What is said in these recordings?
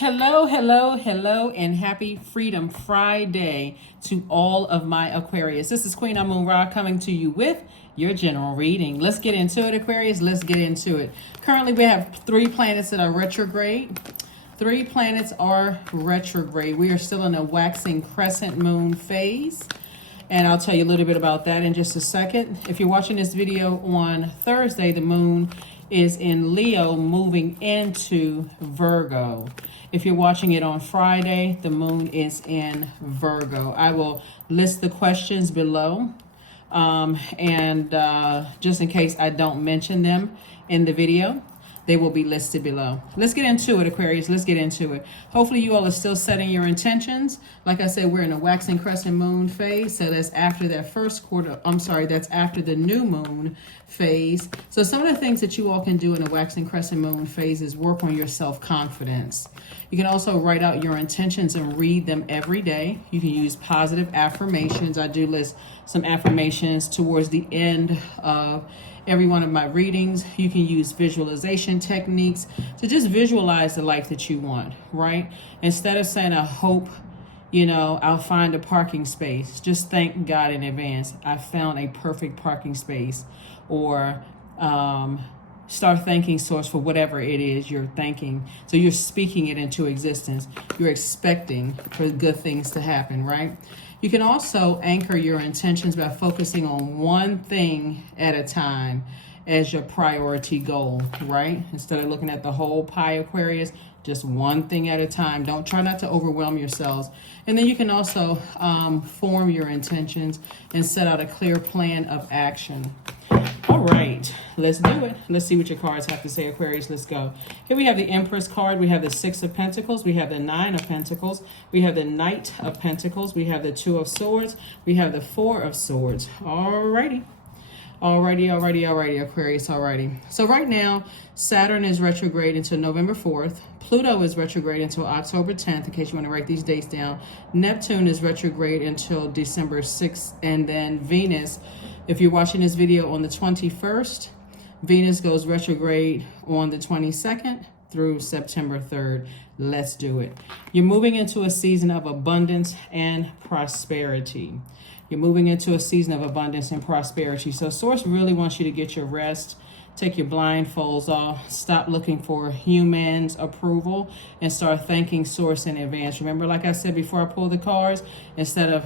Hello, hello, hello, and happy Freedom Friday to all of my Aquarius. This is Queen Amun Ra coming to you with your general reading. Let's get into it, Aquarius. Let's get into it. Currently, we have 3 planets that are retrograde. 3 planets are retrograde. We are still in a waxing crescent moon phase. And I'll tell you a little bit about that in just a second. If you're watching this video on Thursday, the moon is in Leo moving into Virgo. If you're watching it on Friday, the moon is in Virgo. I will list the questions below. Just in case I don't mention them in the video, they will be listed below. Let's get into it, Aquarius. Let's get into it. Hopefully you all are still setting your intentions. Like I said, we're in a waxing crescent moon phase. So that's after that first quarter. That's after the new moon phase. So some of the things that you all can do in a waxing crescent moon phase is work on your self-confidence. You can also write out your intentions and read them every day. You can use positive affirmations. I do list some affirmations towards the end of every one of my readings. You can use visualization techniques to just visualize the life that you want, right? Instead of saying, I hope, I'll find a parking space, just thank God in advance. I found a perfect parking space. Or start thanking source for whatever it is you're thanking. So you're speaking it into existence. You're expecting for good things to happen, right? You can also anchor your intentions by focusing on one thing at a time as your priority goal, right? Instead of looking at the whole pie, Aquarius, just one thing at a time. Don't try not to overwhelm yourselves. And then you can also form your intentions and set out a clear plan of action. All right, let's do it. Let's see what your cards have to say, Aquarius. Let's go. Here we have the Empress card. We have the 6 of Pentacles. We have the 9 of Pentacles. We have the Knight of Pentacles. We have the 2 of Swords. We have the 4 of Swords. All righty. Alrighty, Aquarius, alrighty. So right now, Saturn is retrograde until November 4th. Pluto is retrograde until October 10th, in case you want to write these dates down. Neptune is retrograde until December 6th. And then Venus, if you're watching this video on the 21st, Venus goes retrograde on the 22nd through September 3rd. Let's do it. You're moving into a season of abundance and prosperity. You're moving into a season of abundance and prosperity. So Source really wants you to get your rest, take your blindfolds off, stop looking for humans' approval, and start thanking Source in advance. Remember, like I said before I pull the cards, instead of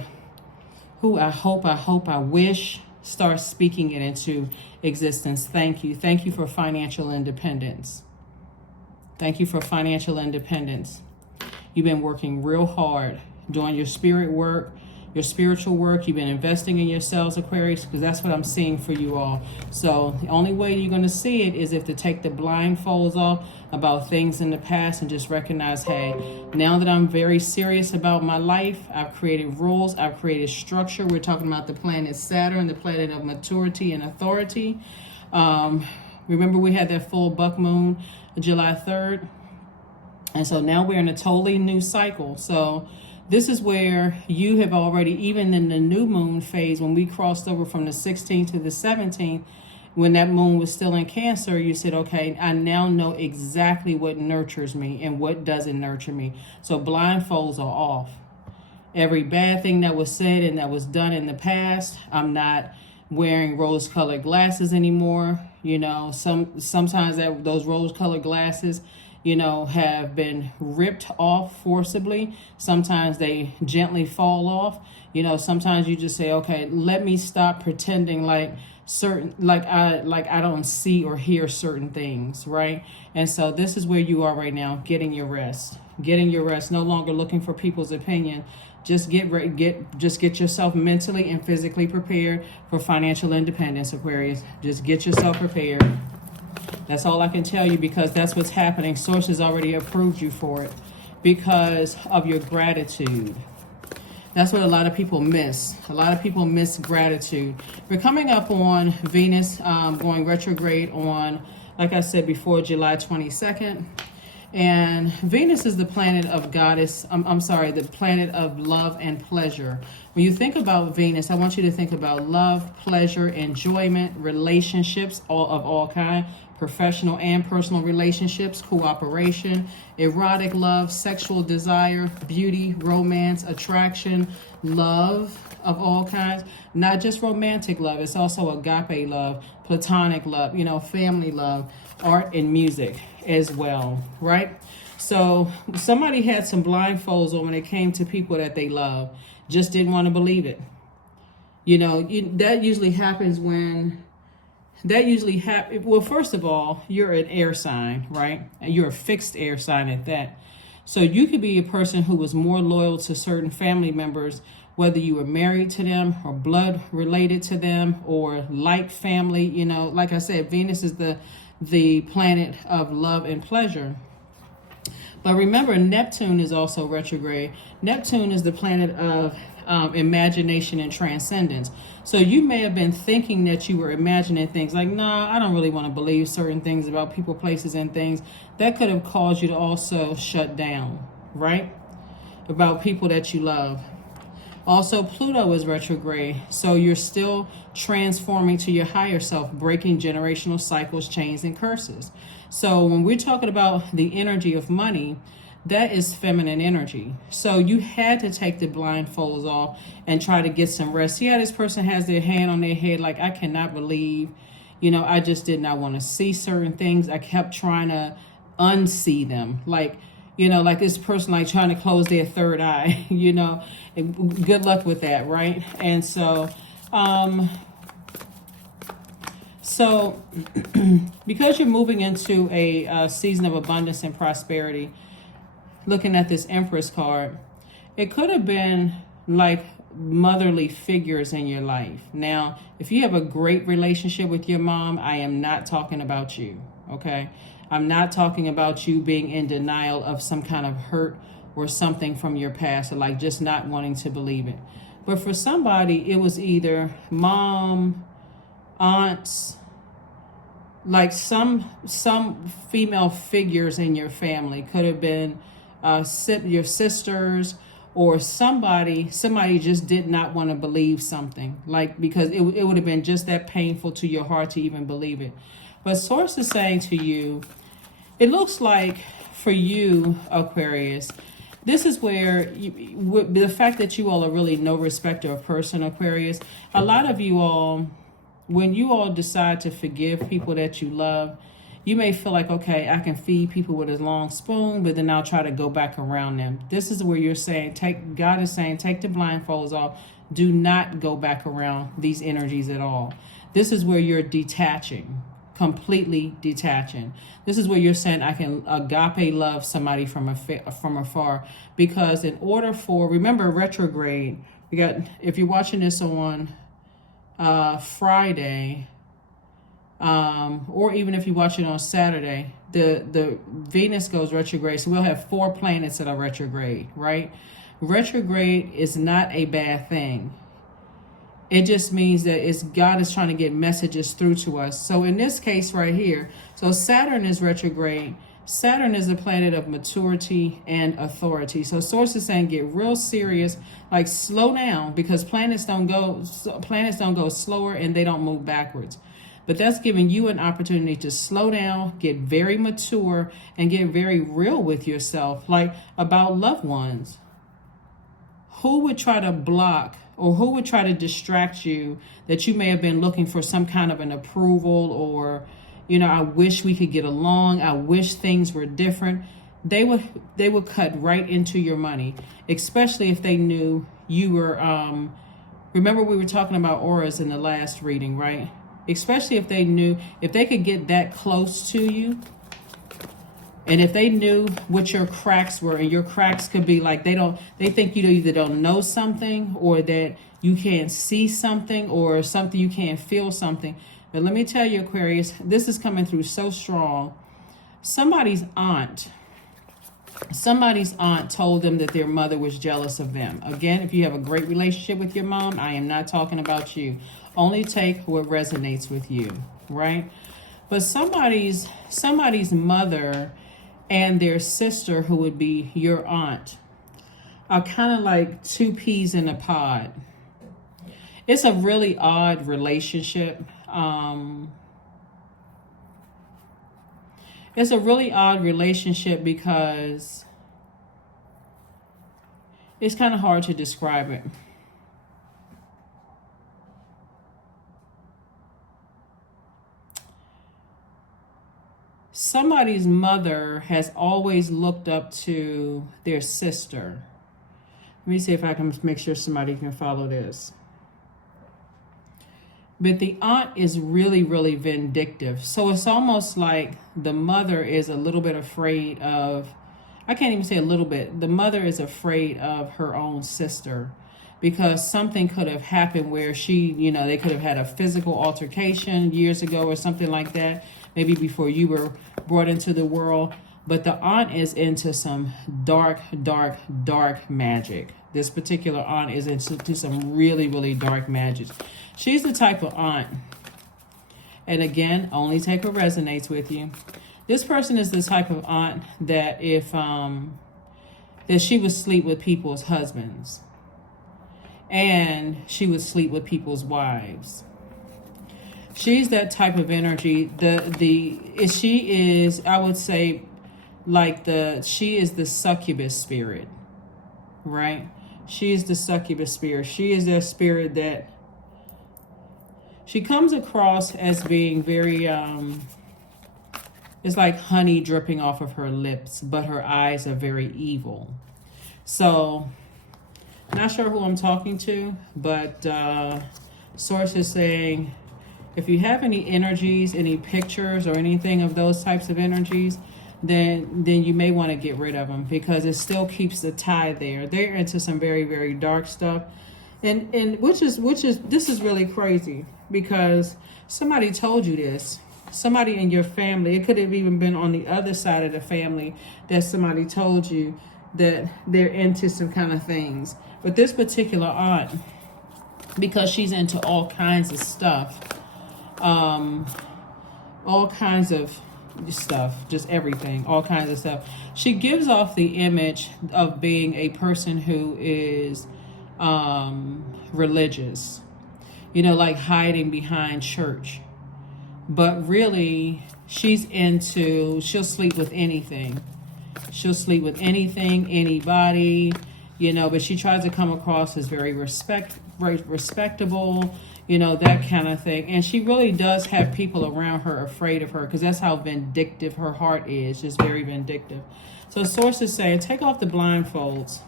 who I hope, I wish, start speaking it into existence. Thank you. Thank you for financial independence. Thank you for financial independence. You've been working real hard, doing your spirit work, your spiritual work. You've been investing in yourselves, Aquarius, because that's what I'm seeing for you all. So the only way you're going to see it is if to take the blindfolds off about things in the past and just recognize, hey, now that I'm very serious about my life, I've created rules, I've created structure. We're talking about the planet Saturn, the planet of maturity and authority. Remember, we had that full buck moon July 3rd. And so now we're in a totally new cycle. So this is where you have already, even in the new moon phase, when we crossed over from the 16th to the 17th, when that moon was still in Cancer, you said, okay, I now know exactly what nurtures me and what doesn't nurture me. So blindfolds are off. Every bad thing that was said and that was done in the past, I'm not wearing rose-colored glasses anymore. Sometimes those rose-colored glasses have been ripped off forcibly. Sometimes they gently fall off. Sometimes you just say, okay, let me stop pretending like I don't see or hear certain things, right? And so this is where you are right now, getting your rest, no longer looking for people's opinion. Just get yourself mentally and physically prepared for financial independence, Aquarius. Just get yourself prepared. That's all I can tell you, because that's what's happening. Source has already approved you for it because of your gratitude. That's what a lot of people miss. A lot of people miss gratitude. We're coming up on Venus going retrograde on, like I said before, July 22nd. And Venus is the planet of the planet of love and pleasure. When you think about Venus, I want you to think about love, pleasure, enjoyment, relationships of all kind, professional and personal relationships, cooperation, erotic love, sexual desire, beauty, romance, attraction, love of all kinds. Not just romantic love, it's also agape love, platonic love, family love, art and music as well, right? So somebody had some blindfolds on when it came to people that they love, just didn't want to believe it. That usually happens well, first of all, you're an air sign, right? And you're a fixed air sign at that. So you could be a person who was more loyal to certain family members, whether you were married to them or blood related to them or like family. Like I said, Venus is the planet of love and pleasure. But remember, Neptune is also retrograde. Neptune is the planet of imagination and transcendence. So you may have been thinking that you were imagining things like, nah, I don't really want to believe certain things about people, places, and things. That could have caused you to also shut down, right? About people that you love. Also, Pluto is retrograde, so you're still transforming to your higher self, breaking generational cycles, chains, and curses. So when we're talking about the energy of money, that is feminine energy. So you had to take the blindfolds off and try to get some rest. Yeah, this person has their hand on their head like, I cannot believe, I just did not want to see certain things. I kept trying to unsee them. Like this person like trying to close their third eye, good luck with that, right? And so, because you're moving into a season of abundance and prosperity, looking at this Empress card, it could have been like motherly figures in your life. Now, if you have a great relationship with your mom, I am not talking about you, okay? I'm not talking about you being in denial of some kind of hurt or something from your past, or like just not wanting to believe it. But for somebody, it was either mom, aunts, like some female figures in your family. Could have been your sisters, or somebody just did not want to believe something, like because it would have been just that painful to your heart to even believe it. But Source is saying to you, it looks like for you, Aquarius, this is where the fact that you all are really no respecter of person, Aquarius, a lot of you all, when you all decide to forgive people that you love, you may feel like, okay, I can feed people with a long spoon, but then I'll try to go back around them. This is where you're saying, God is saying, take the blindfolds off. Do not go back around these energies at all. This is where you're detaching, completely detaching. This is where you're saying, I can agape love somebody from afar. Because in order for, remember retrograde, if you're watching this on Friday, or even if you watch it on Saturday, the Venus goes retrograde. So we'll have 4 planets that are retrograde, right? Retrograde is not a bad thing. It just means that God is trying to get messages through to us. So in this case right here, so Saturn is retrograde. Saturn is the planet of maturity and authority. So Source is saying get real serious, like slow down, because planets don't go slower and they don't move backwards. But that's giving you an opportunity to slow down, get very mature, and get very real with yourself, like about loved ones. Who would try to block or who would try to distract you that you may have been looking for some kind of an approval, or, I wish we could get along, I wish things were different. They would cut right into your money, especially if they knew you were, remember we were talking about auras in the last reading, right? Especially if they could get that close to you, and if they knew what your cracks were, and your cracks could be like, they think you either don't know something, or that you can't see something, or something you can't feel something. But let me tell you, Aquarius, this is coming through so strong. Somebody's aunt told them that their mother was jealous of them. Again, if you have a great relationship with your mom, I am not talking about you. Only take what resonates with you, right? But somebody's mother and their sister, who would be your aunt, are kind of like 2 peas in a pod. It's a really odd relationship. It's a really odd relationship because it's kind of hard to describe it. Somebody's mother has always looked up to their sister. Let me see if I can make sure somebody can follow this. But the aunt is really, really vindictive. So it's almost like the mother is a little bit afraid of, I can't even say a little bit, the mother is afraid of her own sister because something could have happened where they could have had a physical altercation years ago or something like that, maybe before you were brought into the world. But the aunt is into some dark, dark, dark magic. This particular aunt is into some really, really dark magic. She's the type of aunt, and again, only take what resonates with you. This person is the type of aunt that that she would sleep with people's husbands, and she would sleep with people's wives. She's that type of energy. She is, I would say, she is the succubus spirit, right? She is the succubus spirit. She is that spirit that she comes across as being very, it's like honey dripping off of her lips, but her eyes are very evil. So, not sure who I'm talking to, but source is saying, if you have any energies, any pictures or anything of those types of energies, then you may want to get rid of them because it still keeps the tie there. They're into some very, very dark stuff. And which is this is really crazy because somebody told you this. Somebody in your family, it could have even been on the other side of the family that somebody told you that they're into some kind of things. But this particular aunt, because she's into all kinds of stuff, all kinds of stuff, just everything, all kinds of stuff. She gives off the image of being a person who is religious, like hiding behind church. But really, she'll sleep with anything. She'll sleep with anything, anybody, but she tries to come across as very respectable, that kind of thing. And she really does have people around her afraid of her because that's how vindictive her heart is, just very vindictive. So source is saying, take off the blindfolds.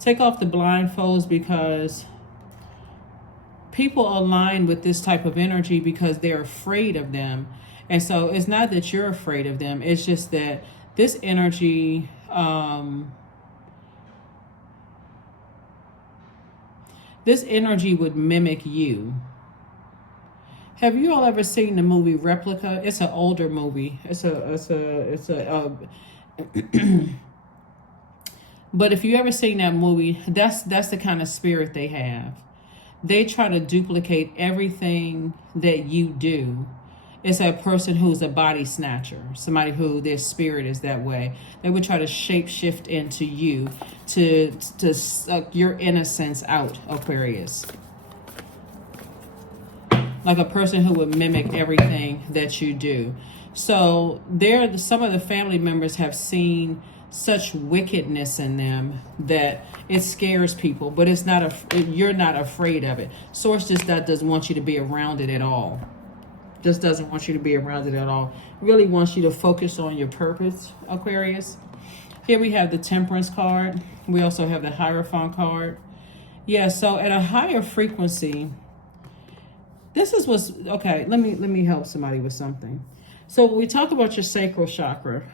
Take off the blindfolds because people align with this type of energy because they're afraid of them. And so it's not that you're afraid of them. It's just that this energy, would mimic you. Have you all ever seen the movie Replica? It's an older movie. But if you ever seen that movie, that's the kind of spirit they have. They try to duplicate everything that you do. It's a person who's a body snatcher, somebody who their spirit is that way. They would try to shape shift into you to suck your innocence out, Aquarius. Like a person who would mimic everything that you do. So some of the family members have seen such wickedness in them that it scares people, but you're not afraid of it. Source just doesn't want you to be around it at all. Just doesn't want you to be around it at all. Really wants you to focus on your purpose, Aquarius. Here we have the Temperance card. We also have the Hierophant card. Yeah, so at a higher frequency, this is what's okay. Let me help somebody with something. So when we talk about your sacral chakra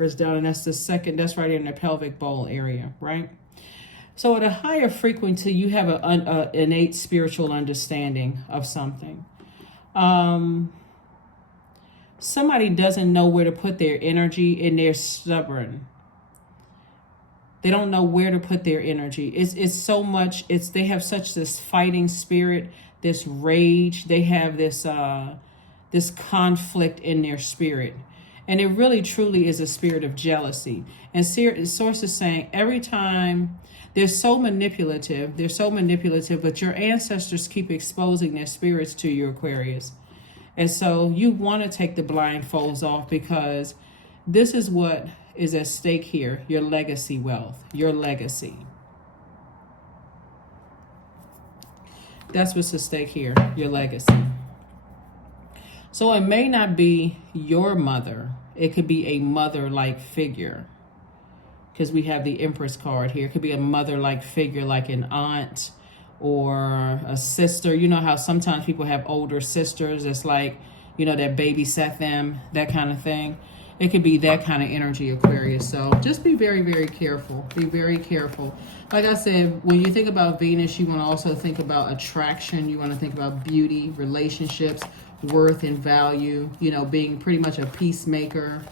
is down, and that's the second. That's right in the pelvic bowl area, right? So at a higher frequency, you have an innate spiritual understanding of something. Somebody doesn't know where to put their energy and they're stubborn. They don't know where to put their energy. It's so much. They have such this fighting spirit, this rage. They have this conflict in their spirit. And it really truly is a spirit of jealousy. And source is saying every time they're so manipulative, but your ancestors keep exposing their spirits to you, Aquarius. And so you want to take the blindfolds off, because this is what is at stake here. Your legacy wealth, your legacy. That's what's at stake here, your legacy. So it may not be your mother. It could be a mother-like figure, because we have the Empress card here. It could be a mother-like figure, like an aunt or a sister. You know how sometimes people have older sisters. It's like, you know, that babysat them, that kind of thing. It could be that kind of energy, Aquarius. So just be very, very careful. Be very careful. Like I said, when you think about Venus, you want to also think about attraction. You want to think about beauty, relationships, worth and value, you know, being pretty much a peacemaker.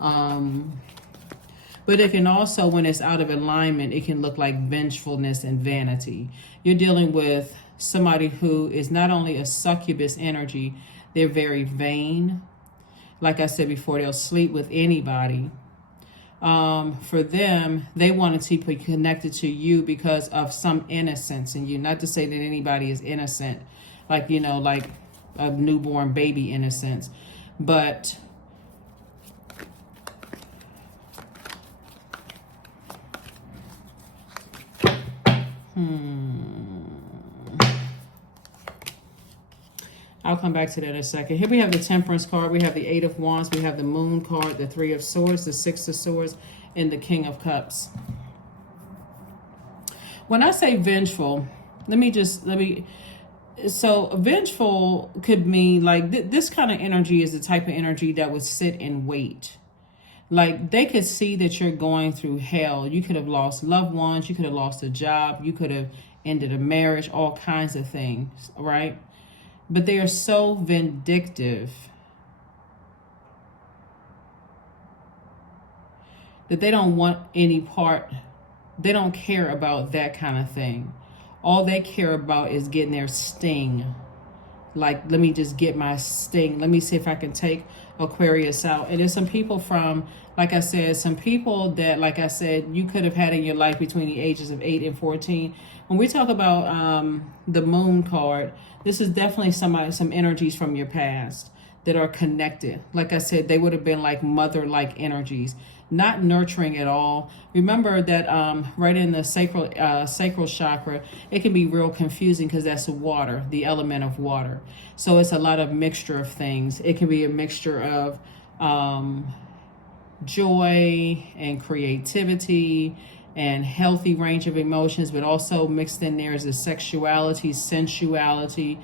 But it can also, when it's out of alignment, it can look like vengefulness and vanity. You're dealing with somebody who is not only a succubus energy, they're very vain. Like I said before, they'll sleep with anybody. For them, they wanted to be connected to you because of some innocence in you. Not to say that anybody is innocent, like, you know, like a newborn baby innocence. But I'll come back to that in a second. Here we have the Temperance card. We have the Eight of Wands. We have the Moon card, the Three of Swords, the Six of Swords, and the King of Cups. When I say vengeful, so vengeful could mean like this kind of energy is the type of energy that would sit and wait. Like they could see that you're going through hell. You could have lost loved ones. You could have lost a job. You could have ended a marriage, all kinds of things, right? But they are so vindictive that they don't want any part. They don't care about that kind of thing. All they care about is getting their sting. Like, let me just get my sting. Let me see if I can take Aquarius out. And there's some people from, like I said, some people that, like I said, you could have had in your life between the ages of 8 and 14. When we talk about the Moon card, this is definitely some energies from your past that are connected. Like I said, they would have been like mother-like energies, not nurturing at all. Remember that right in the sacral chakra, it can be real confusing because that's water, the element of water. So it's a lot of mixture of things. It can be a mixture of joy and creativity and healthy range of emotions, but also mixed in there is the sexuality, sensuality.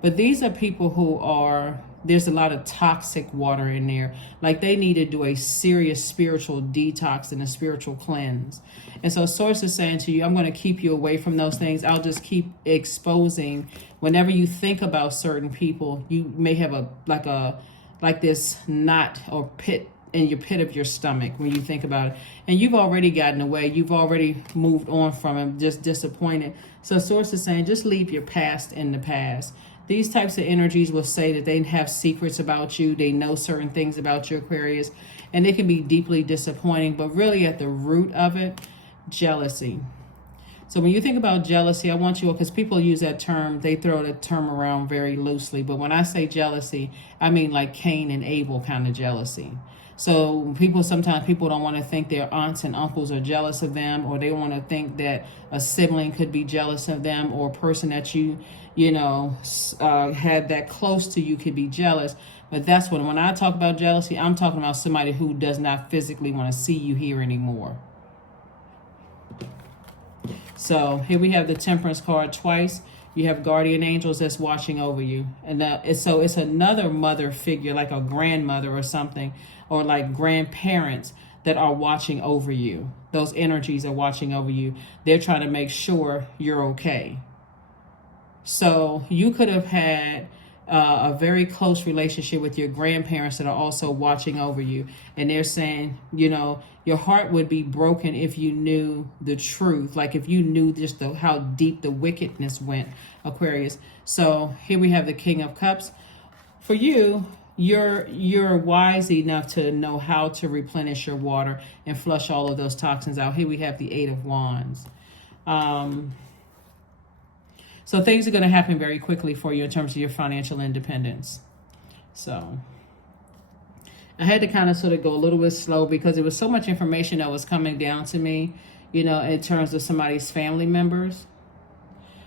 But these are people who are, there's a lot of toxic water in there. Like they need to do a serious spiritual detox and a spiritual cleanse. And so Source is saying to you, I'm going to keep you away from those things. I'll just keep exposing. Whenever you think about certain people, you may have like this knot or pit in your pit of your stomach when you think about it. And you've already gotten away. You've already moved on from him, just disappointed. So Source is saying, just leave your past in the past. These types of energies will say that they have secrets about you. They know certain things about you, Aquarius. And it can be deeply disappointing. But really at the root of it, jealousy. So when you think about jealousy, I want you, because people use that term, they throw the term around very loosely. But when I say jealousy, I mean like Cain and Abel kind of jealousy. So sometimes people don't want to think their aunts and uncles are jealous of them, or they want to think that a sibling could be jealous of them, or a person that you had that close to you could be jealous. But that's when I talk about jealousy, I'm talking about somebody who does not physically want to see you here anymore. So here we have the Temperance card twice. You have guardian angels that's watching over you. And so it's another mother figure, like a grandmother or something, or like grandparents that are watching over you. Those energies are watching over you. They're trying to make sure you're okay. So you could have had a very close relationship with your grandparents that are also watching over you. And they're saying, your heart would be broken if you knew the truth. Like if you knew just how deep the wickedness went, Aquarius. So here we have the King of Cups. For you, you're wise enough to know how to replenish your water and flush all of those toxins out. Here we have the Eight of Wands. So things are going to happen very quickly for you in terms of your financial independence. So I had to kind of sort of go a little bit slow because there was so much information that was coming down to me, you know, in terms of somebody's family members.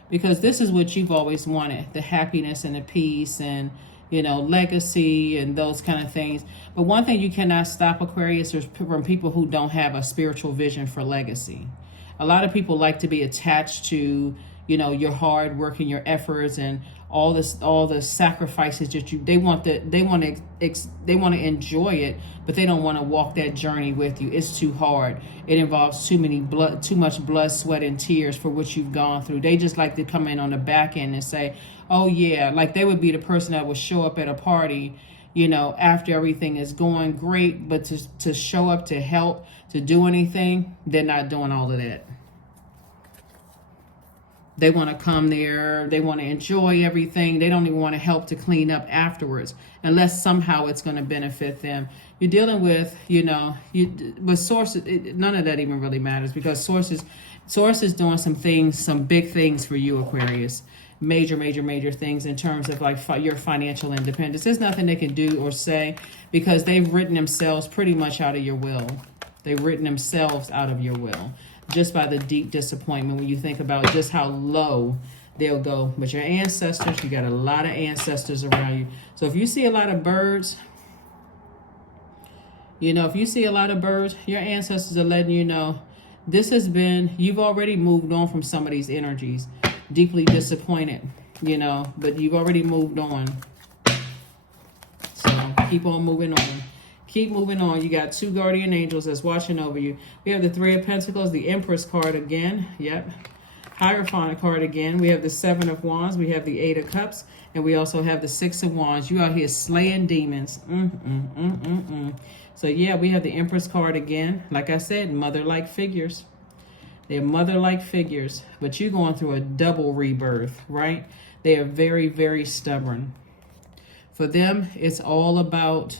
Because this is what you've always wanted, the happiness and the peace and, you know, legacy and those kind of things. But one thing you cannot stop, Aquarius, is from people who don't have a spiritual vision for legacy. A lot of people like to be attached to, you know, your hard work and your efforts and all the sacrifices that they want to enjoy it, but they don't want to walk that journey with you. It's too hard. It involves too much blood, sweat, and tears for what you've gone through. They just like to come in on the back end and say, oh yeah, like they would be the person that would show up at a party, you know, after everything is going great, but to show up to help, to do anything, they're not doing all of that. They want to come there. They want to enjoy everything. They don't even want to help to clean up afterwards, unless somehow it's going to benefit them. You're dealing with, you know, with sources. None of that even really matters because source is doing some things, some big things for you, Aquarius. Major things in terms of like your financial independence. There's nothing they can do or say because they've written themselves pretty much out of your will. They've written themselves out of your will. Just by the deep disappointment when you think about just how low they'll go. But your ancestors, you got a lot of ancestors around you. So if you see a lot of birds, you know, if you see a lot of birds, your ancestors are letting you know this has been, you've already moved on from some of these energies. Deeply disappointed, you know, but you've already moved on. So keep on moving on. Keep moving on. You got two guardian angels that's watching over you. We have the Three of Pentacles, the Empress card again. Yep. Hierophant card again. We have the Seven of Wands. We have the Eight of Cups. And we also have the Six of Wands. You out here slaying demons. So yeah, we have the Empress card again. Like I said, mother-like figures. They're mother-like figures. But you're going through a double rebirth, right? They are very, very stubborn. For them, it's all about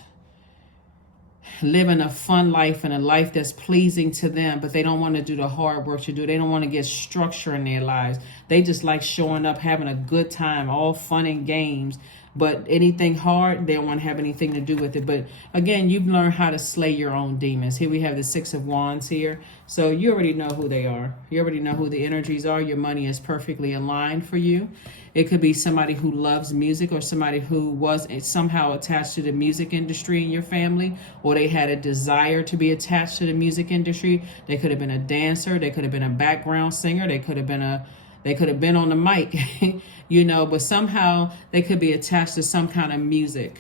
living a fun life and a life that's pleasing to them, but they don't want to do the hard work to do. They don't want to get structure in their lives. They just like showing up, having a good time, all fun and games. But anything hard, they don't want to have anything to do with it. But again, you've learned how to slay your own demons. Here we have the Six of Wands here. So you already know who they are. You already know who the energies are. Your money is perfectly aligned for you. It could be somebody who loves music or somebody who was somehow attached to the music industry in your family, or they had a desire to be attached to the music industry. They could have been a dancer. They could have been a background singer. They could have been on the mic, you know, but somehow they could be attached to some kind of music,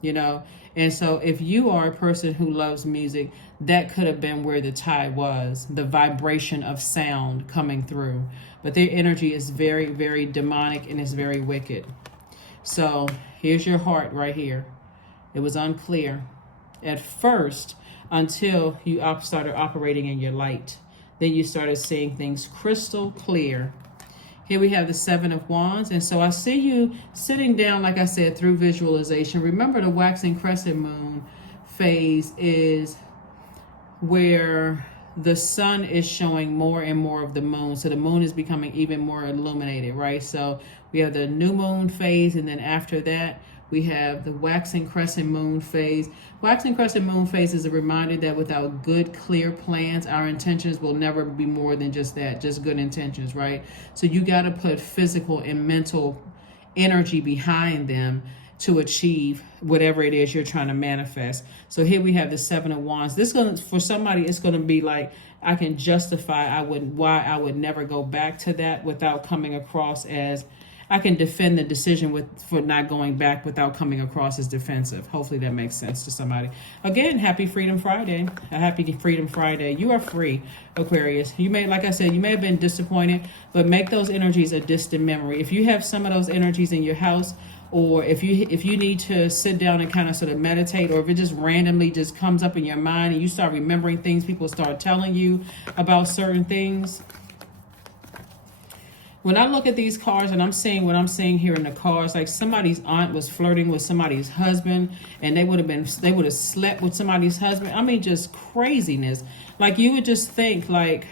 you know. And so if you are a person who loves music, that could have been where the tie was, the vibration of sound coming through. But their energy is very, very demonic and it's very wicked. So here's your heart right here. It was unclear at first until you started operating in your light. Then you started seeing things crystal clear. Here we have the Seven of Wands. And so I see you sitting down, like I said, through visualization. Remember, the waxing crescent moon phase is where the sun is showing more and more of the moon. So the moon is becoming even more illuminated, right? So we have the new moon phase, and then after that, we have the waxing crescent moon phase. Waxing crescent moon phase is a reminder that without good, clear plans, our intentions will never be more than just that, just good intentions, right? So you got to put physical and mental energy behind them to achieve whatever it is you're trying to manifest. So here we have the Seven of Wands. For somebody, it's going to be like, I can justify why I would never go back to that without coming across as, I can defend the decision for not going back without coming across as defensive. Hopefully that makes sense to somebody. Again, happy Freedom Friday. A happy Freedom Friday. You are free, Aquarius. You may, like I said, you may have been disappointed, but make those energies a distant memory. If you have some of those energies in your house, or if you need to sit down and kind of sort of meditate, or if it just randomly just comes up in your mind and you start remembering things, people start telling you about certain things. When I look at these cards and I'm seeing what I'm seeing here in the cards, like somebody's aunt was flirting with somebody's husband and they would have slept with somebody's husband. I mean, just craziness. Like you would just think like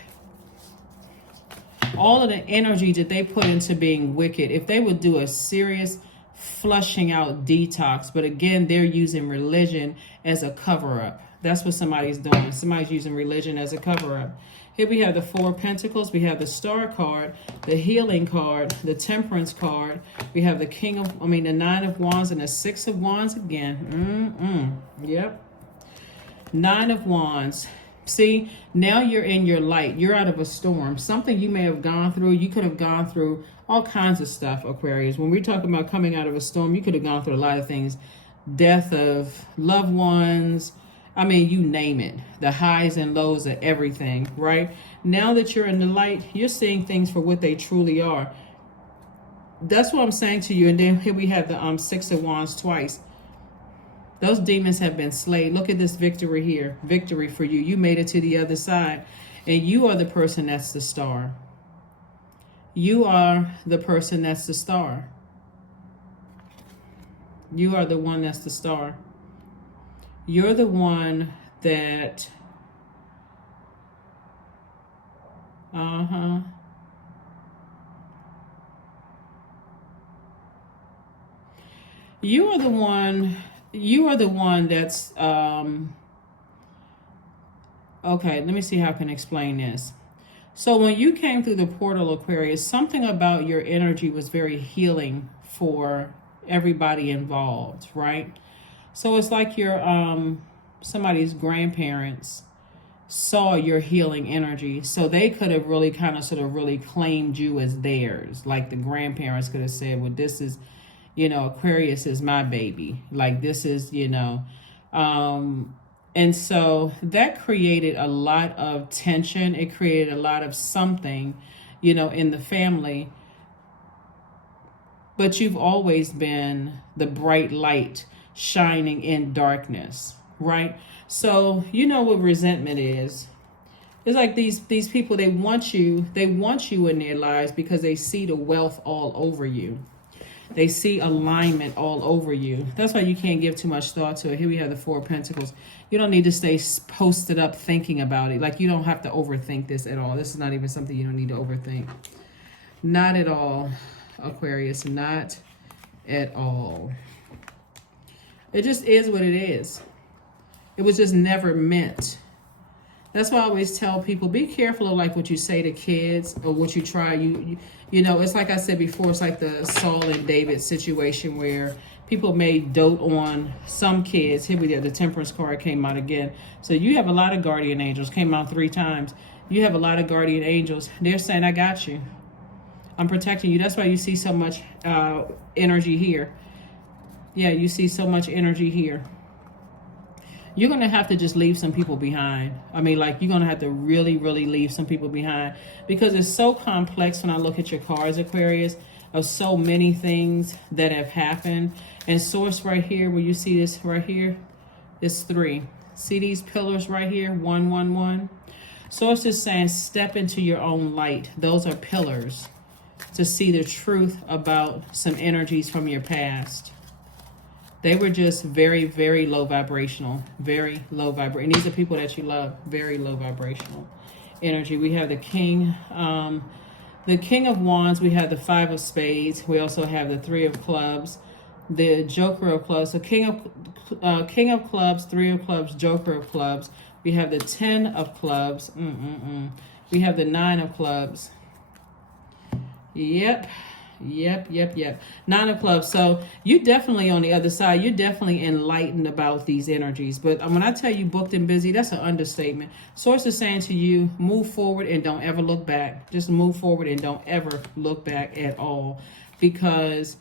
all of the energy that they put into being wicked, if they would do a serious flushing out detox. But again, they're using religion as a cover-up. That's what somebody's doing. Somebody's using religion as a cover-up. Here we have the Four of Pentacles. We have the Star card, the Healing card, the Temperance card. We have the the Nine of Wands and the Six of Wands again. Yep. Nine of Wands. See, now you're in your light. You're out of a storm. Something you may have gone through. You could have gone through all kinds of stuff, Aquarius. When we're talking about coming out of a storm, you could have gone through a lot of things. Death of loved ones. I mean, you name it. The highs and lows of everything, right? Now that you're in the light, you're seeing things for what they truly are. That's what I'm saying to you. And then here we have the Six of Wands twice. Those demons have been slayed. Look at this victory here. Victory for you. You made it to the other side. And you are the person that's the star. You are the person that's the star. You are the one that's the star. You're the one that... You are the one... You are the one that's, okay, let me see how I can explain this. So when you came through the portal, Aquarius, something about your energy was very healing for everybody involved, right? So it's like your, somebody's grandparents saw your healing energy. So they could have really kind of sort of really claimed you as theirs. Like the grandparents could have said, well, this is, you know, Aquarius is my baby. Like this is, you know, and so that created a lot of tension. It created a lot of something, you know, in the family. But you've always been the bright light shining in darkness, right? So you know what resentment is. It's like these people, they want you in their lives because they see the wealth all over you. They see alignment all over you. That's why you can't give too much thought to it. Here we have the Four of Pentacles. You don't need to stay posted up thinking about it. Like you don't have to overthink this at all. This is not even something you don't need to overthink. Not at all, Aquarius. Not at all. It just is what it is. It was just never meant. That's why I always tell people, be careful of like what you say to kids or what you try. You know, it's like I said before, it's like the Saul and David situation where people may dote on some kids. Here we go, the Temperance card came out again. So you have a lot of guardian angels, came out 3 times. You have a lot of guardian angels. They're saying, I got you. I'm protecting you. That's why you see so much energy here. Yeah, you see so much energy here. You're going to have to just leave some people behind. I mean, like, you're going to have to really, really leave some people behind because it's so complex when I look at your cards, Aquarius, of so many things that have happened. And source right here, where you see this right here, is 3. See these pillars right here, 1, 1, 1. Source is saying step into your own light. Those are pillars to see the truth about some energies from your past. They were just very, very low vibrational, very low vibrational. And these are people that you love, very low vibrational energy. We have the King of Wands. We have the 5 of Spades. We also have the 3 of Clubs, the Joker of Clubs. So King of Clubs, 3 of Clubs, Joker of Clubs. We have the 10 of Clubs. We have the 9 of Clubs. Yep. 9 of Clubs. So you definitely on the other side. You're definitely enlightened about these energies. But when I tell you booked and busy, that's an understatement. Source is saying to you, move forward and don't ever look back. Just move forward and don't ever look back at all. Because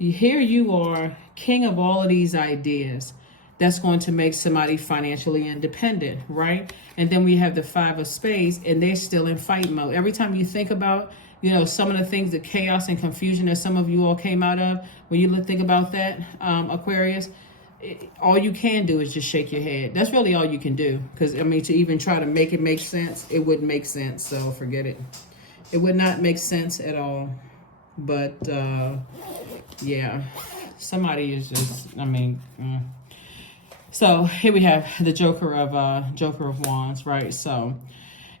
here you are, king of all of these ideas. That's going to make somebody financially independent, right? And then we have the 5 of Spades, and they're still in fight mode. Every time you think about, you know, some of the things, the chaos and confusion that some of you all came out of, when you think about that, Aquarius, all you can do is just shake your head. That's really all you can do. Because, I mean, to even try to make it make sense, it wouldn't make sense. So forget it. It would not make sense at all. But, yeah, somebody is just, I mean... So here we have the Joker of Wands, right? So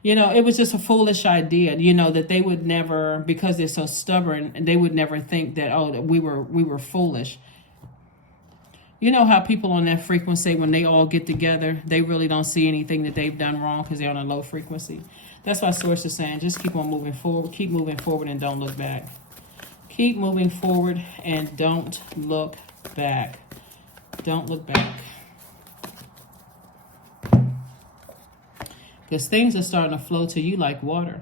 You know, it was just a foolish idea, you know, that they would never, because they're so stubborn, they would never think that, oh, that we were foolish. You know how people on that frequency, when they all get together, they really don't see anything that they've done wrong because they're on a low frequency. That's why Source is saying, just keep on moving forward. Keep moving forward and don't look back. Keep moving forward and don't look back. Don't look back. Because things are starting to flow to you like water.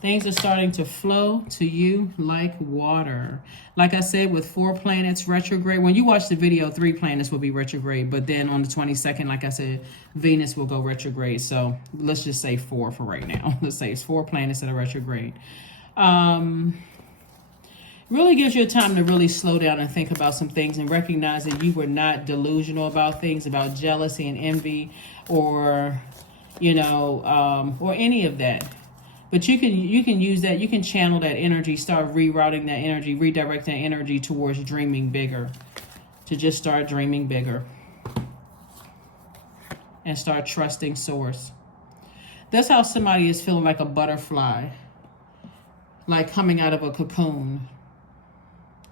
Things are starting to flow to you like water. Like I said, with 4 planets retrograde, when you watch the video, 3 planets will be retrograde. But then on the 22nd, like I said, Venus will go retrograde. So let's just say 4 for right now. Let's say it's 4 planets that are retrograde. Really gives you time to really slow down and think about some things and recognize that you were not delusional about things, about jealousy and envy, or, you know, or any of that. But you can use that, you can channel that energy, start rerouting that energy, redirect that energy towards dreaming bigger. To just start dreaming bigger. And start trusting Source. That's how somebody is feeling like a butterfly. Like coming out of a cocoon.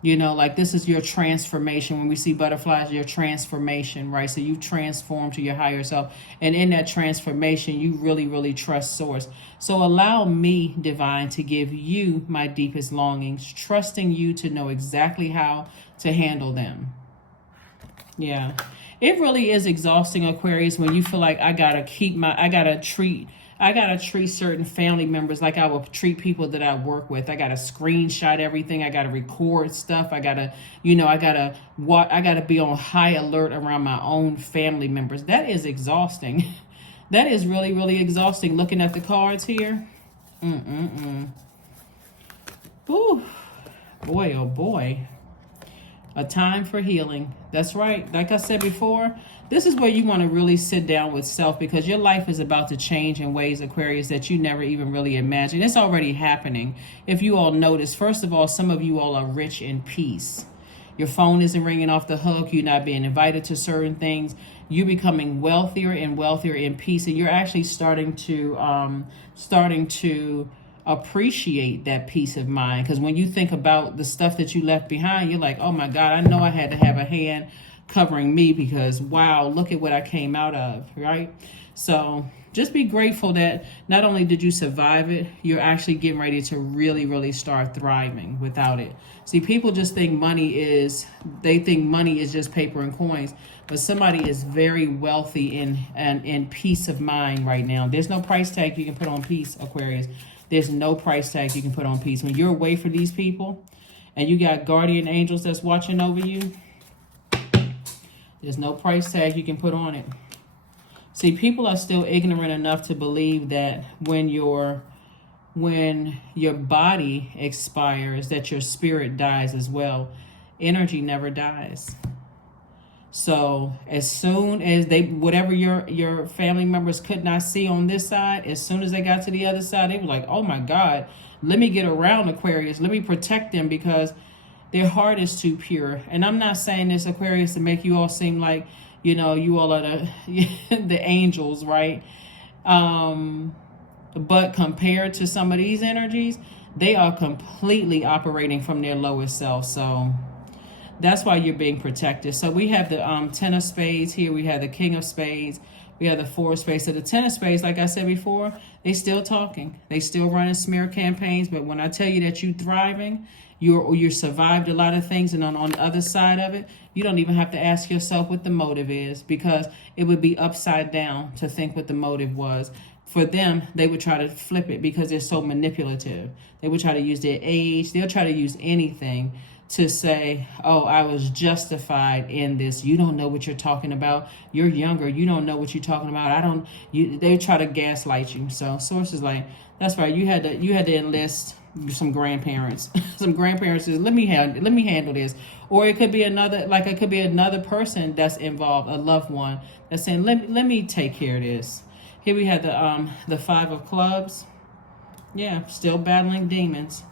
You know, like this is your transformation. When we see butterflies, your transformation, right? So you transform to your higher self. And in that transformation, you really, really trust Source. So allow me, Divine, to give you my deepest longings, trusting you to know exactly how to handle them. Yeah. It really is exhausting, Aquarius, when you feel like I gotta treat certain family members like I would treat people that I work with. I gotta screenshot everything. I gotta record stuff. I gotta be on high alert around my own family members. That is exhausting. That is really, really exhausting. Looking at the cards here. Ooh, boy, oh boy. A time for healing. That's right. Like I said before, this is where you want to really sit down with self, because your life is about to change in ways, Aquarius, that you never even really imagined. It's already happening. If you all notice, first of all, some of you all are rich in peace. Your phone isn't ringing off the hook. You're not being invited to certain things. You're becoming wealthier and wealthier in peace. And you're actually starting to appreciate that peace of mind. Because when you think about the stuff that you left behind, you're like, oh my God, I know I had to have a hand covering me, because wow, look at what I came out of, right? So just be grateful that not only did you survive it, you're actually getting ready to really, really start thriving without it. See, people just think money is just paper and coins, but somebody is very wealthy in peace of mind right now. There's no price tag you can put on peace, Aquarius. There's no price tag you can put on peace. When you're away from these people and you got guardian angels that's watching over you, there's no price tag you can put on it. See, people are still ignorant enough to believe that when your body expires, that your spirit dies as well. Energy never dies. So as soon as whatever your family members could not see on this side, as soon as they got to the other side, they were like, oh my God, let me get around Aquarius. Let me protect them, because their heart is too pure. And I'm not saying this, Aquarius, to make you all seem like, you know, you all are the angels, right? But compared to some of these energies, they are completely operating from their lowest self. So that's why you're being protected. So we have the 10 of spades here. We have the king of spades. We have the 4 of spades. So the 10 of spades, like I said before, they still talking. They still running smear campaigns. But when I tell you that you're thriving, you survived a lot of things, and on the other side of it, you don't even have to ask yourself what the motive is, because it would be upside down to think what the motive was. For them, they would try to flip it because they're so manipulative. They would try to use their age. They'll try to use anything to say, oh, I was justified in this. You don't know what you're talking about. You're younger. You don't know what you're talking about. They try to gaslight you. So Source is like, that's right. You had to enlist some grandparents. Some grandparents says, let me handle this. Or it could be another person that's involved, a loved one that's saying, let me take care of this. Here we have the 5 of clubs. Yeah, still battling demons.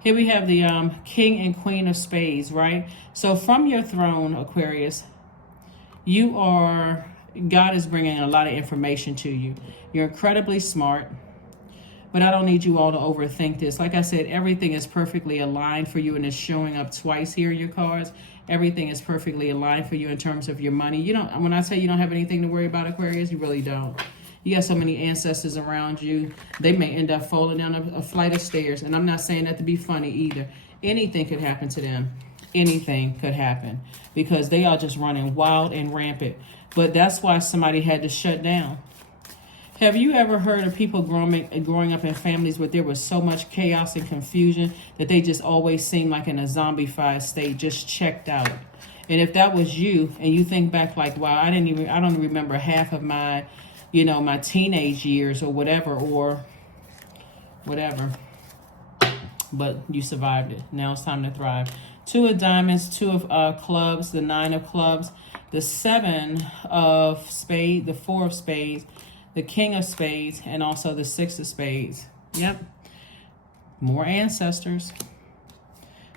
Here we have the king and queen of spades, right? So from your throne, Aquarius, God is bringing a lot of information to you. You're incredibly smart. But I don't need you all to overthink this. Like I said, everything is perfectly aligned for you, and it's showing up twice here in your cards. Everything is perfectly aligned for you in terms of your money. You don't, when I say you don't have anything to worry about, Aquarius, you really don't. You got so many ancestors around you. They may end up falling down a flight of stairs. And I'm not saying that to be funny either. Anything could happen to them. Anything could happen. Because they are just running wild and rampant. But that's why somebody had to shut down. Have you ever heard of people growing up in families where there was so much chaos and confusion that they just always seemed like in a zombified state, just checked out? And if that was you, and you think back like, wow, I don't remember half of my, my teenage years or whatever, but you survived it. Now it's time to thrive. 2 of diamonds, 2 of clubs, the 9 of clubs, the 7 of spades, the 4 of spades, the king of spades, and also the 6 of spades. Yep. More ancestors.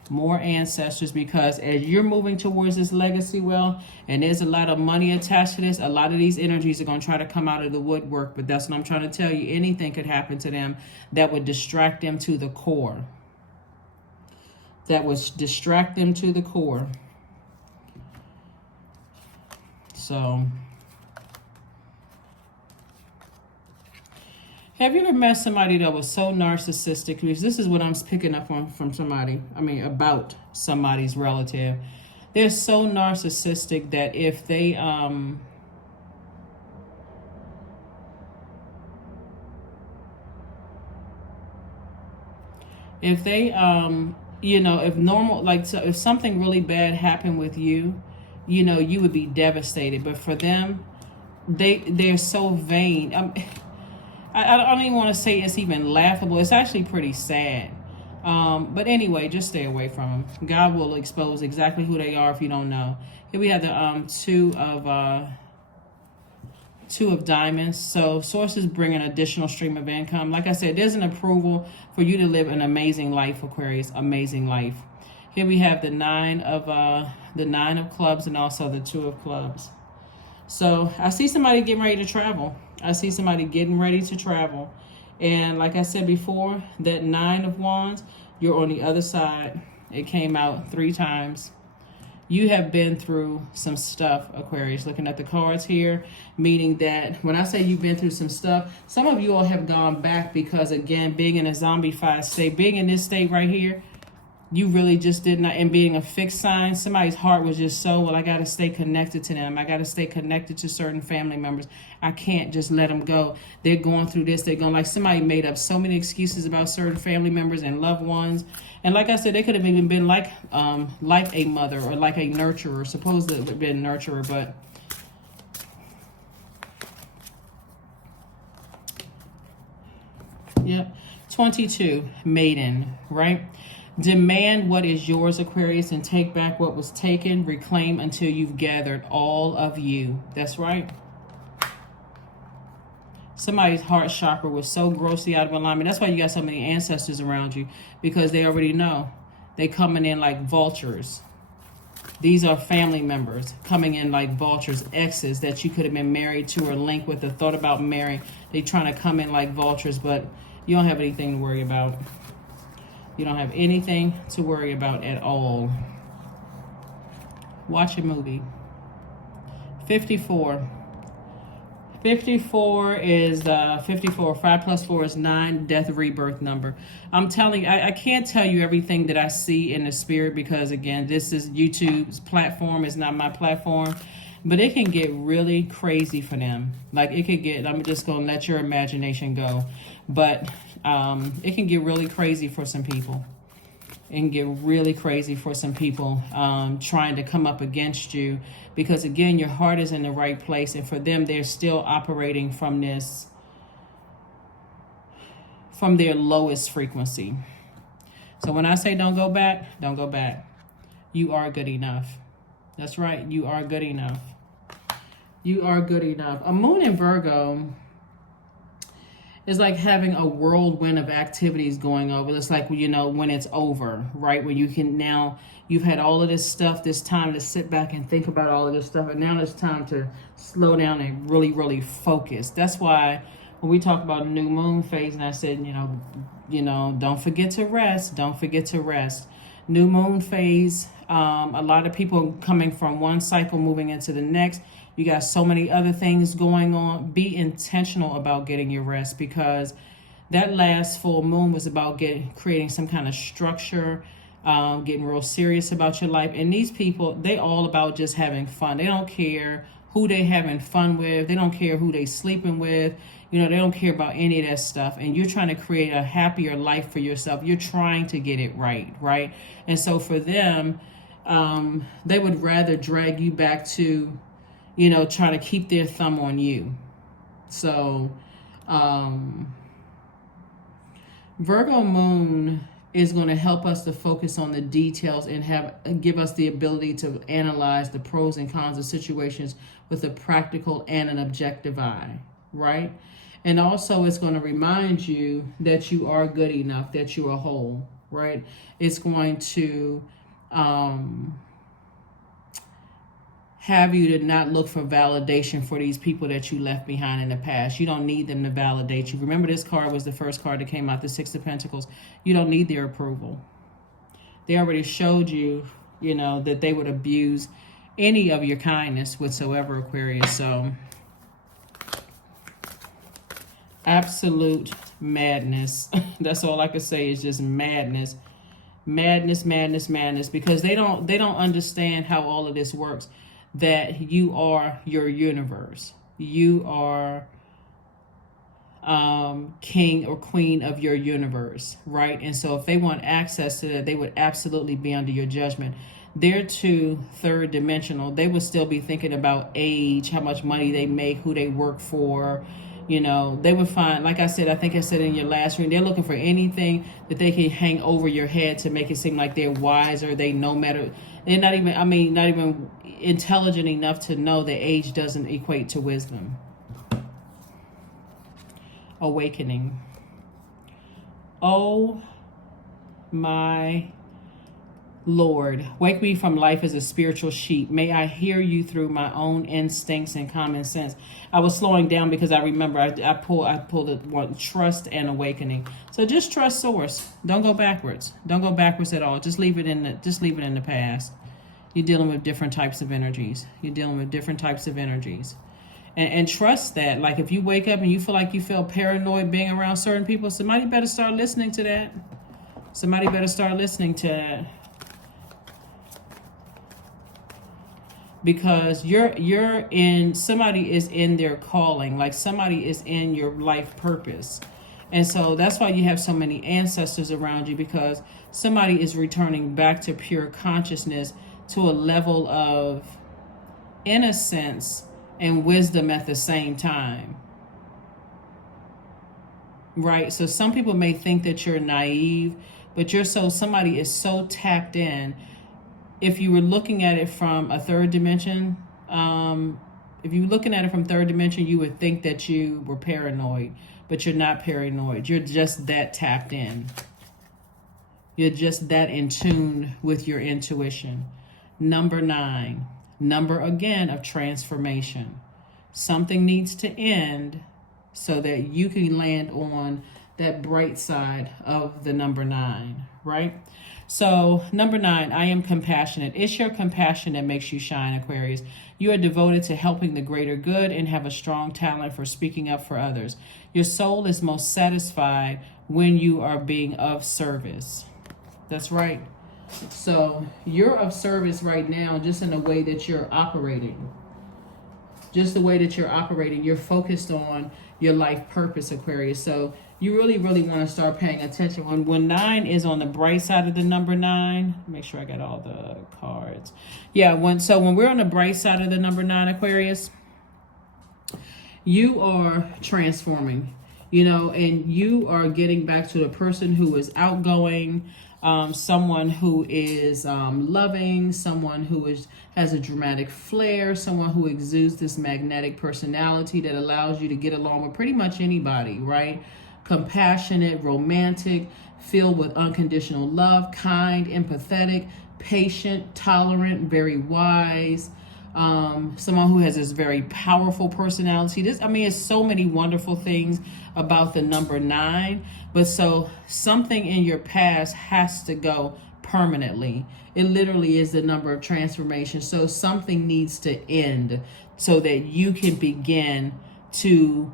More ancestors, because as you're moving towards this legacy well, and there's a lot of money attached to this, a lot of these energies are going to try to come out of the woodwork. But that's what I'm trying to tell you. Anything could happen to them that would distract them to the core. That would distract them to the core. So... have you ever met somebody that was so narcissistic? Because this is what I'm picking up on from somebody. About somebody's relative. They're so narcissistic that if they if normal, like, so if something really bad happened with you, you would be devastated. But for them, they're so vain. I don't even want to say it's even laughable. It's actually pretty sad. But anyway, just stay away from them. God will expose exactly who they are if you don't know. Here we have the 2 of diamonds. So sources bring an additional stream of income. Like I said, there's an approval for you to live an amazing life, Aquarius. Amazing life. Here we have the 9 of clubs and also the 2 of clubs. So I see somebody getting ready to travel. I see somebody getting ready to travel. And like I said before, that 9 of wands, you're on the other side. It came out 3 times. You have been through some stuff, Aquarius. Looking at the cards here, meaning that when I say you've been through some stuff, some of you all have gone back because, again, being in a zombified state, being in this state right here, you really just did not, and being a fixed sign, somebody's heart was just so, well, I got to stay connected to them. I got to stay connected to certain family members. I can't just let them go. They're going through this. They're going, like, somebody made up so many excuses about certain family members and loved ones. And like I said, they could have even been like a mother or like a nurturer, supposed to have been a nurturer, but yep. 22, maiden, right? Demand what is yours, Aquarius, and take back what was taken. Reclaim until you've gathered all of you. That's right. Somebody's heart chakra was so grossly out of alignment. That's why you got so many ancestors around you, because they already know. They coming in like vultures. These are family members coming in like vultures, exes that you could have been married to or linked with or thought about marrying. They trying to come in like vultures, but you don't have anything to worry about. You don't have anything to worry about at all. Watch a movie. 54. 54 is 54. 5 plus 4 is 9. Death rebirth number. I'm telling you, I can't tell you everything that I see in the spirit because, again, this is YouTube's platform. It's not my platform. But it can get really crazy for them. Like, it could get, I'm just going to let your imagination go. But it can get really crazy for some people. It can get really crazy for some people trying to come up against you. Because, again, your heart is in the right place. And for them, they're still operating from this, from their lowest frequency. So when I say don't go back, don't go back. You are good enough. That's right. You are good enough. You are good enough. A moon in Virgo is like having a whirlwind of activities going over. It's like, you know, when it's over, right? When you can now, you've had all of this stuff, this time to sit back and think about all of this stuff. And now it's time to slow down and really, really focus. That's why when we talk about new moon phase, and I said, don't forget to rest. Don't forget to rest. New moon phase, a lot of people coming from one cycle moving into the next. You got so many other things going on. Be intentional about getting your rest, because that last full moon was about creating some kind of structure, getting real serious about your life. And these people, they all about just having fun. They don't care who they having fun with. They don't care who they sleeping with. They don't care about any of that stuff. And you're trying to create a happier life for yourself. You're trying to get it right? And so for them, they would rather drag you back to, trying to keep their thumb on you. So, Virgo moon is going to help us to focus on the details and give us the ability to analyze the pros and cons of situations with a practical and an objective eye, right? And also it's going to remind you that you are good enough, that you are whole, right? It's going to have you to not look for validation for these people that you left behind in the past. You don't need them to validate you. Remember, this card was the first card that came out, the Six of Pentacles. You don't need their approval. They already showed you, that they would abuse any of your kindness whatsoever, Aquarius. So, absolute madness. That's all I can say is just madness. Madness, because they don't understand how all of this works. That you are your universe. You are king or queen of your universe, right? And so if they want access to that, they would absolutely be under your judgment. They're too third dimensional. They would still be thinking about age, how much money they make, who they work for. They would find, like I said, I think I said in your last reading, they're looking for anything that they can hang over your head to make it seem like they're wiser. They know matter. They're not even intelligent enough to know that age doesn't equate to wisdom. Awakening. Oh my Lord, wake me from life as a spiritual sheep. May I hear you through my own instincts and common sense. I was slowing down because I remember I pulled it, one, trust and awakening. So just trust source. Don't go backwards. Don't go backwards at all. Just leave it in the past. You're dealing with different types of energies. And trust that. Like if you wake up and you feel like you feel paranoid being around certain people, somebody better start listening to that. Because somebody is in their calling, like somebody is in your life purpose. And so that's why you have so many ancestors around you, because somebody is returning back to pure consciousness, to a level of innocence and wisdom at the same time. Right? So some people may think that you're naive, but somebody is so tapped in. If you were looking at it from a third dimension, you would think that you were paranoid, but you're not paranoid. You're just that tapped in. You're just that in tune with your intuition. Number 9, number again of transformation. Something needs to end so that you can land on that bright side of the number 9, right? So number 9, I am compassionate. It's your compassion that makes you shine, Aquarius. You are devoted to helping the greater good and have a strong talent for speaking up for others. Your soul is most satisfied when you are being of service. That's right. So you're of service right now, just in the way that you're operating. You're focused on your life purpose, Aquarius. So you really, really want to start paying attention. When 9 is on the bright side of the number 9, make sure I got all the cards. Yeah, when we're on the bright side of the number 9, Aquarius, you are transforming, and you are getting back to a person who is outgoing, someone who is loving, someone who has a dramatic flair, someone who exudes this magnetic personality that allows you to get along with pretty much anybody, right? Compassionate, romantic, filled with unconditional love, kind, empathetic, patient, tolerant, very wise, Someone who has this very powerful personality. I mean, it's so many wonderful things about the number 9, but so something in your past has to go permanently. It literally is the number of transformation. So something needs to end so that you can begin to,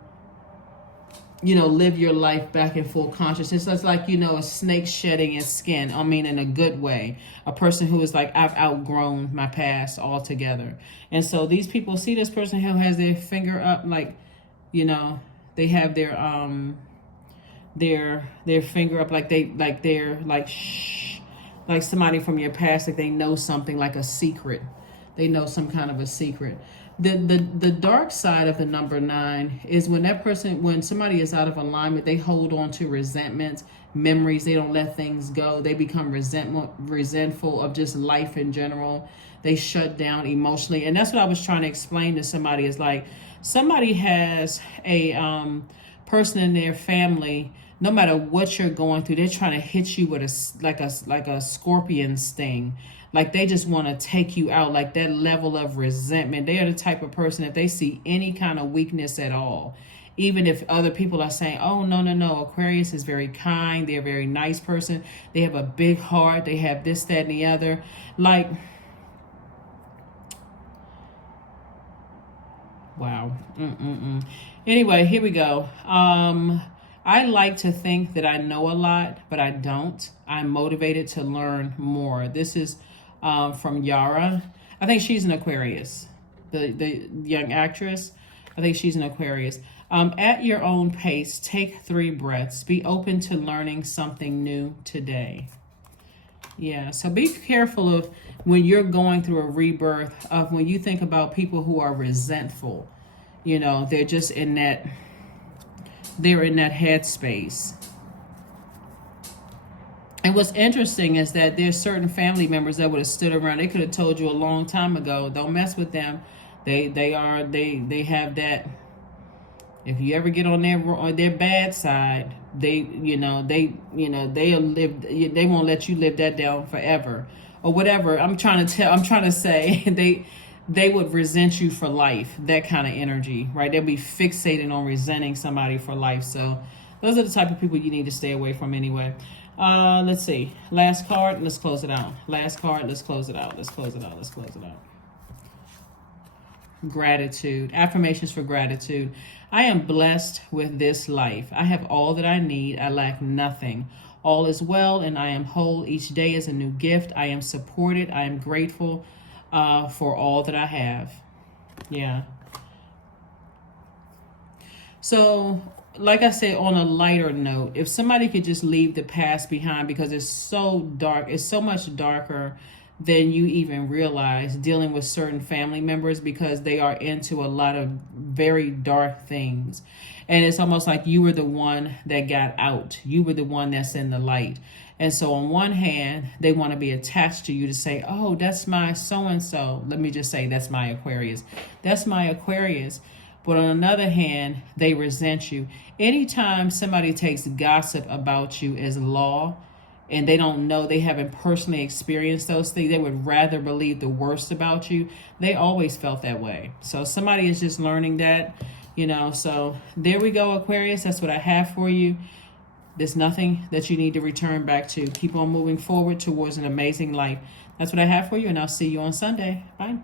live your life back in full consciousness. It's like, a snake shedding its skin. I mean, in a good way. A person who is like, I've outgrown my past altogether. And so these people see this person who has their finger up, like, they have their finger up, they're like shh, like somebody from your past, like they know something, like a secret. They know some kind of a secret. The dark side of the number 9 is when somebody is out of alignment, they hold on to resentments, memories. They don't let things go. They become resentful of just life in general. They shut down emotionally. And that's what I was trying to explain to somebody, is like, somebody has a person in their family. No matter what you're going through, they're trying to hit you with a scorpion sting. Like they just want to take you out, like that level of resentment. They are the type of person, if they see any kind of weakness at all, even if other people are saying, oh, no, Aquarius is very kind, they're a very nice person, they have a big heart, they have this, that, and the other. Like, wow. Anyway, here we go. I like to think that I know a lot, but I don't. I'm motivated to learn more. This is from Yara. I think she's an Aquarius, the young actress. I think she's an Aquarius. At your own pace, take 3 breaths. Be open to learning something new today. Yeah, so be careful of when you're going through a rebirth, of when you think about people who are resentful. They're just in that, they're in that headspace. And what's interesting is that there's certain family members that would have stood around. They could have told you a long time ago, don't mess with them. They have that. If you ever get on their bad side, they won't let you live that down forever or whatever. I'm trying to say they would resent you for life. That kind of energy, right? They'll be fixated on resenting somebody for life. So those are the type of people you need to stay away from anyway. Let's see. Last card. Let's close it out. Last card. Let's close it out. Gratitude. Affirmations for gratitude. I am blessed with this life. I have all that I need. I lack nothing. All is well and I am whole. Each day is a new gift. I am supported. I am grateful for all that I have. Yeah. So, like I said, on a lighter note, if somebody could just leave the past behind, because it's so dark, it's so much darker than you even realize, dealing with certain family members, because they are into a lot of very dark things. And it's almost like you were the one that got out. You were the one that's in the light. And so on one hand, they want to be attached to you to say, oh, that's my so-and-so. Let me just say, that's my Aquarius. That's my Aquarius. But on another hand, they resent you. Anytime somebody takes gossip about you as law, and they don't know, they haven't personally experienced those things, they would rather believe the worst about you. They always felt that way. So somebody is just learning that, so there we go, Aquarius. That's what I have for you. There's nothing that you need to return back to. Keep on moving forward towards an amazing life. That's what I have for you, and I'll see you on Sunday. Bye.